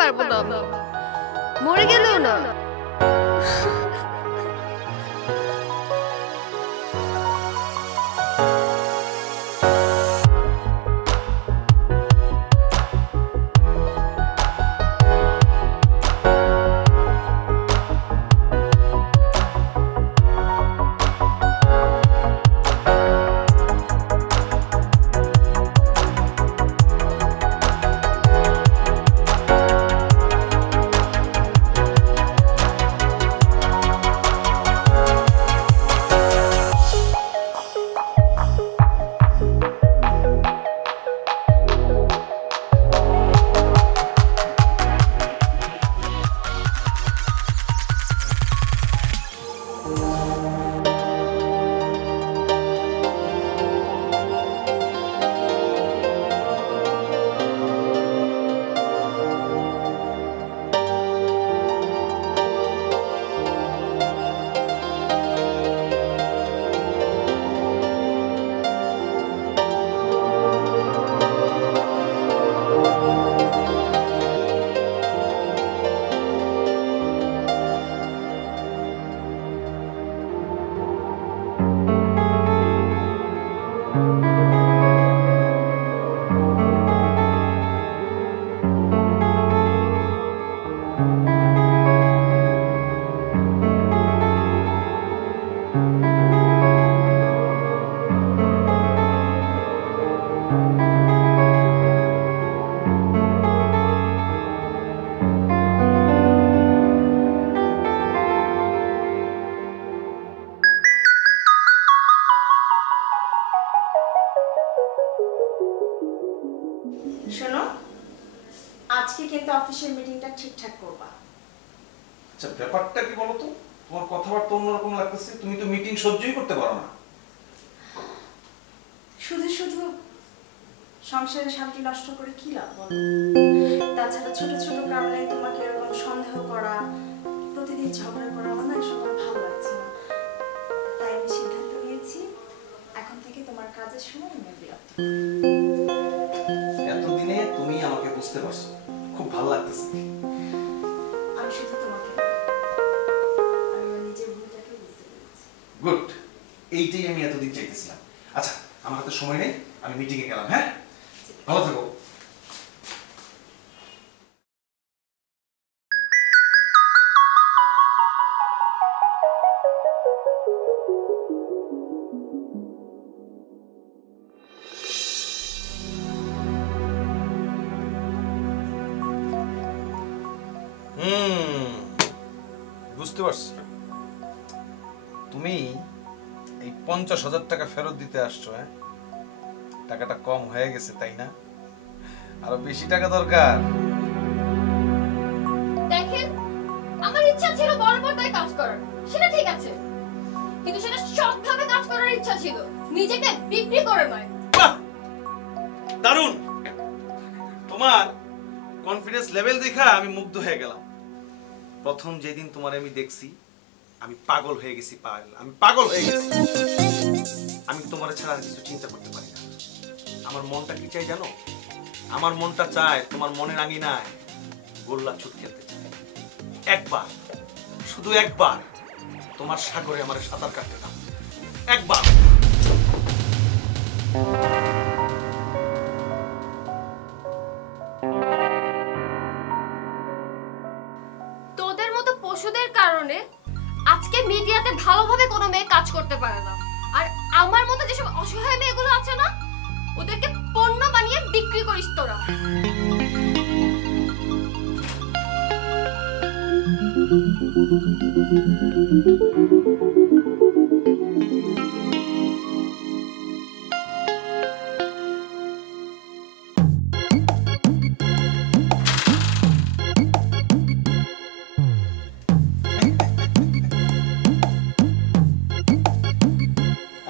পারবো না আমি, মরে গেলেও না। শোনো, আজকে কিন্তু অফিসের মিটিংটা ঠিকঠাক করবা। আচ্ছা, ব্যাপারটা কি বলো তো? তোমার কথাবার্তা অন্যরকম লাগতেছে। তুমি তো মিটিং সহ্যই করতে পারো না। শুধু শুধু সংসারের শান্তি নষ্ট করে কি লাভ বলো? তাছাড়া ছোট ছোট কারণে তোমাকে এরকম সন্দেহ করা, প্রতিদিন ঝগড়া করা, আমার না এসব আর ভালো লাগছে না। তাই আমি সিদ্ধান্ত নিয়েছি, এখন থেকে তোমার কাজের সময় আমি বিরত। এতদিনে তুমি আমাকে বুঝতে পারছো, খুব ভালো লাগতেছে। আমি শুধু তোমাকে, আমি আমার নিজের ভুলটাকে বুঝতে পেরেছি। গুড, এইটাই আমি এতদিন চাইতেছিলাম। আচ্ছা, আমার হাতে সময় নেই, আমি মিটিং এ গেলাম। হ্যাঁ, ভালো থাকো। বুঝতে পারছি, তুমি এই 50,000 টাকা ফেরত দিতে আসছো। হ্যাঁ, টাকাটা কম হয়ে গেছে তাই না? আরো বেশি টাকা দরকার। দেখেন, আমার ইচ্ছা ছিল বড় পর্দায় কাজ করার, সেটা ঠিক আছে, কিন্তু সেটা সৎভাবে কাজ করার ইচ্ছা ছিল, নিজেকে বিক্রি করে নয়। বাহ, দারুণ! তোমার কনফিডেন্স লেভেল দেখা আমি মুগ্ধ হয়ে গেলাম। প্রথম যেদিন তোমার আমি দেখছি, আমি পাগল হয়ে গেছি। আমি পাগল হয়ে গেছি। আমি তোমার ছাড়া আর কিছু চিন্তা করতে পারি না। আমার মনটা কি চাই জানো? আমার মনটা চায় তোমার মনের আঙিনায় গোল্লা ছুট খেলতে চায়। একবার, শুধু একবার তোমার সাগরে আমার সাঁতার কাটতে দাও। একবার। তোদের মতো পশুদের কারণে আজকে মিডিয়াতে ভালোভাবে কোনো মেয়ে কাজ করতে পারে না, আর আমার মতো যেসব অসহায় মেয়েগুলো আছে না, ওদেরকে পণ্য বানিয়ে বিক্রি করিস তোরা।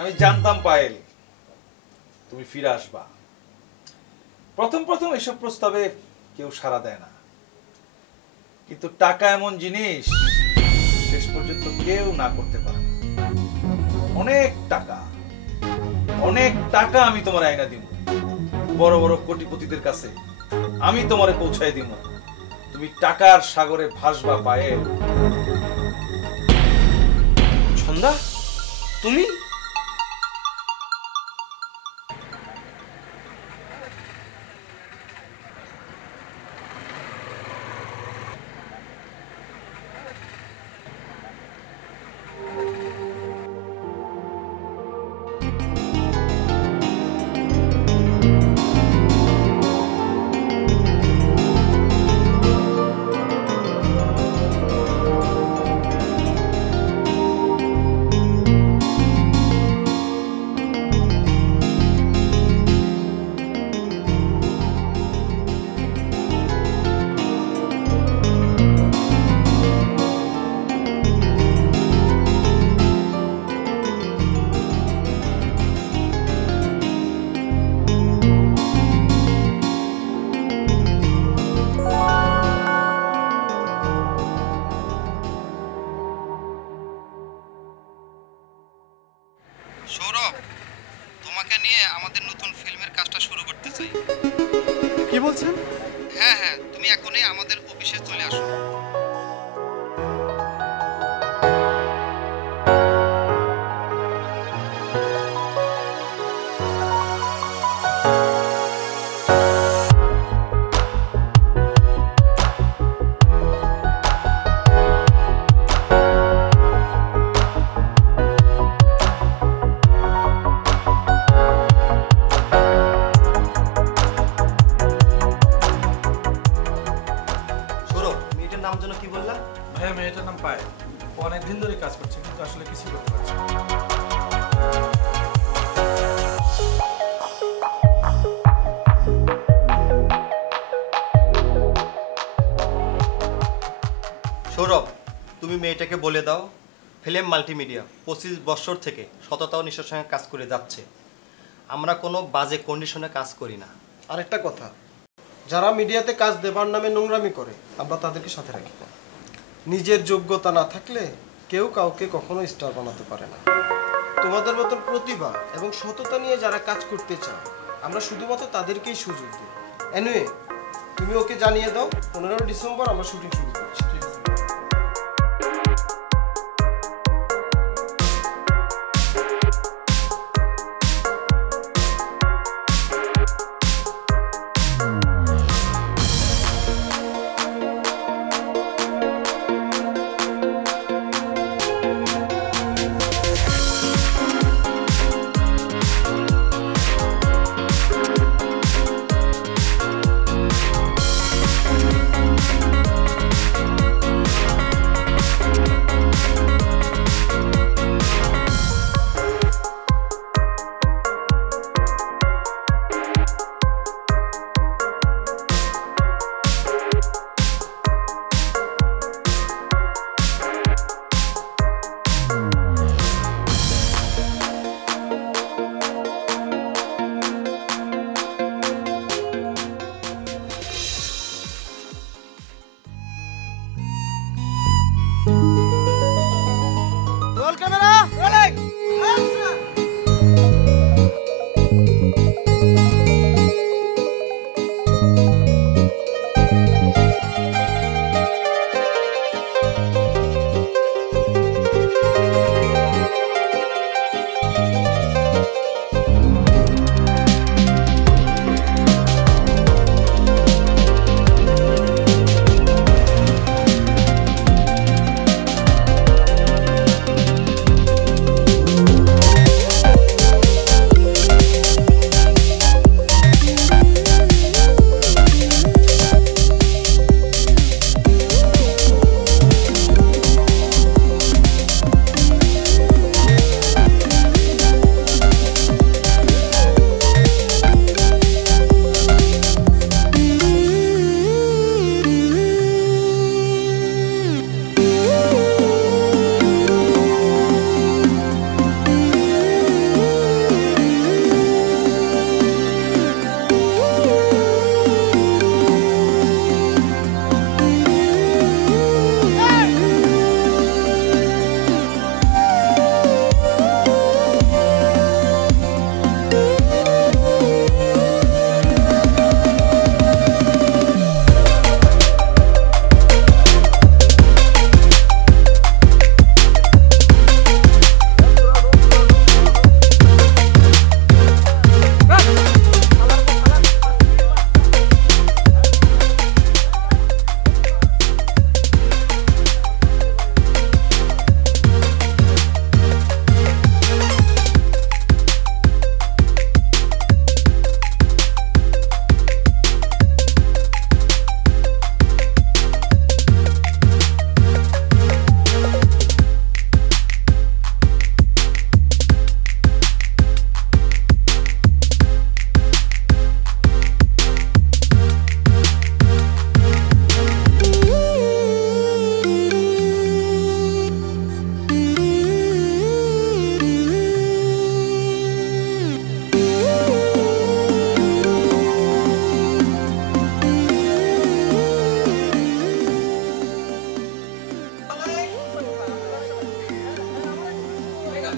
আমি জানতাম পায়েল তুমি ফিরে আসবা। প্রথম প্রথম এসব প্রস্তাবে কেউ সাড়া দেয় না, কিন্তু টাকা এমন জিনিস শেষ পর্যন্ত কেউ না করতে পারে। অনেক টাকা, অনেক টাকা আমি তোমার আয়না দিব। বড় বড় কোটিপতিদের কাছে আমি তোমারে পৌঁছায় দিব। তুমি টাকার সাগরে ভাসবা পায়েল। ছন্দা, তুমি? সৌরভ, তোমাকে নিয়ে আমাদের নতুন ফিল্মের কাজটা শুরু করতে চাই। কি বলছেন? হ্যাঁ হ্যাঁ, তুমি এখনই আমাদের অফিসে চলে আসো। সৌরভ, মেয়েটার নাম যেন কি বললা? ভাইয়া মেয়েটার নাম পায়েল। ও অনেকদিন ধরে কাজ করছে কিন্তু আসলে কিছু করতে পারছে না। সৌরভ, তুমি মেয়েটাকে বলে দাও ফিল্ম মাল্টিমিডিয়া 25 বছর থেকে সততা ও নিষ্ঠার সঙ্গে কাজ করে যাচ্ছে। আমরা কোনো বাজে কন্ডিশনে কাজ করি না। আরেকটা কথা, যারা মিডিয়াতে কাজ দেবার নামে নোংরামি করে আমরা তাদেরকে সাথে রাখি না। নিজের যোগ্যতা না থাকলে কেউ কাউকে কখনো স্টার বানাতে পারে না। তোমাদের মতন প্রতিভা এবং সততা নিয়ে যারা কাজ করতে চায় আমরা শুধুমাত্র তাদেরকেই সুযোগ দিই। এনিওয়ে, তুমি ওকে জানিয়ে দাও 15 ডিসেম্বর আমরা শুটিং শুরু করছি। Roll camera, rolling, action.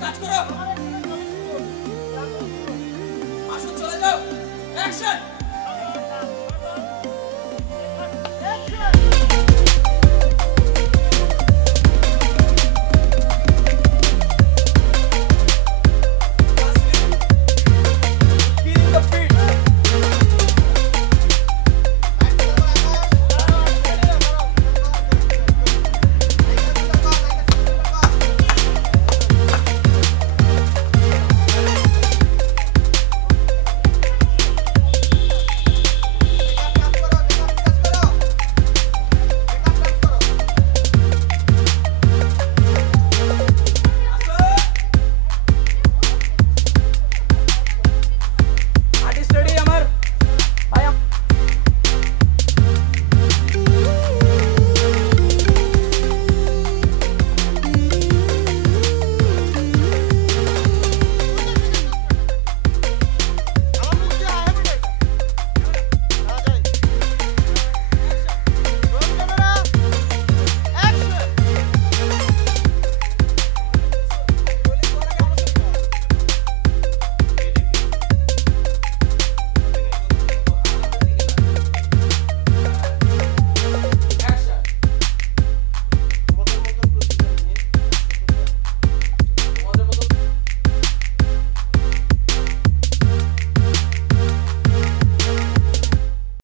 কাজ করো। আসো চলে যাও। অ্যাকশন।